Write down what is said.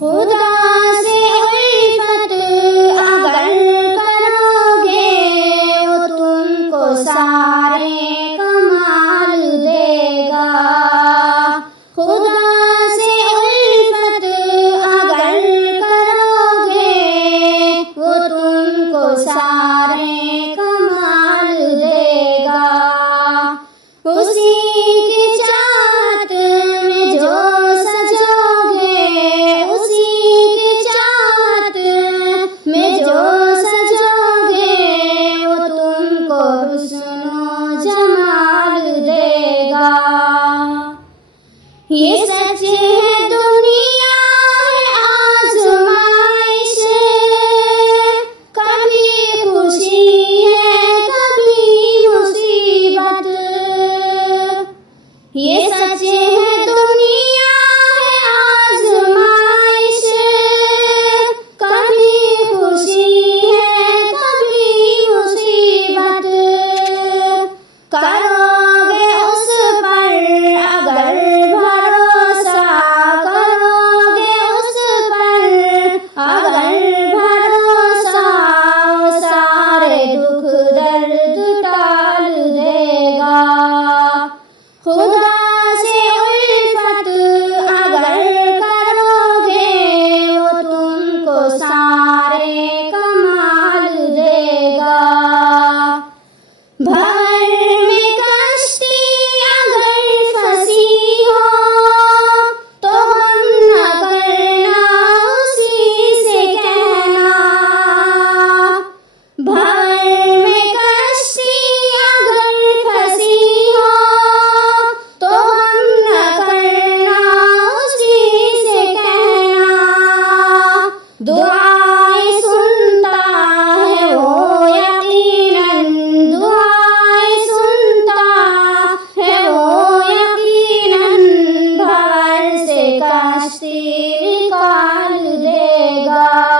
खुदा से उल्फत अगर करोगे वो तुमको सारे कमाल देगा। खुदा से उल्फत अगर करोगे वो तुमको सारे कमाल देगा। उसी की चाहत में जो सजोगे, उसी की चाहत में जो सजोगे वो तुमको हुस्न जमाल देगा। ये सच है दुनिया है आजमाइश, कभी खुशी है कभी मुसीबत। ये सच है दुनिया है आजमाइश, कभी खुशी है कभी मुसीबत। करोगे उस पर अगर भरोसा, करोगे उस पर अगर भरोसा, सारे दुख दर्द टाल देगा। खुदा से उल्फत अगर करोगे वो तुमको सारे कमाल देगा। भंवर में कश्ती अगर फंसी हो तो हम न करना उसी से कहना। भंवर में कश्ती अगर फंसी हो तो हम न करना उसी से कहना। दुआएं सुनता है वो यकीनन, दुआएं सुनता है वो यकीनन, भंवर से कश्ती निकाल देगा।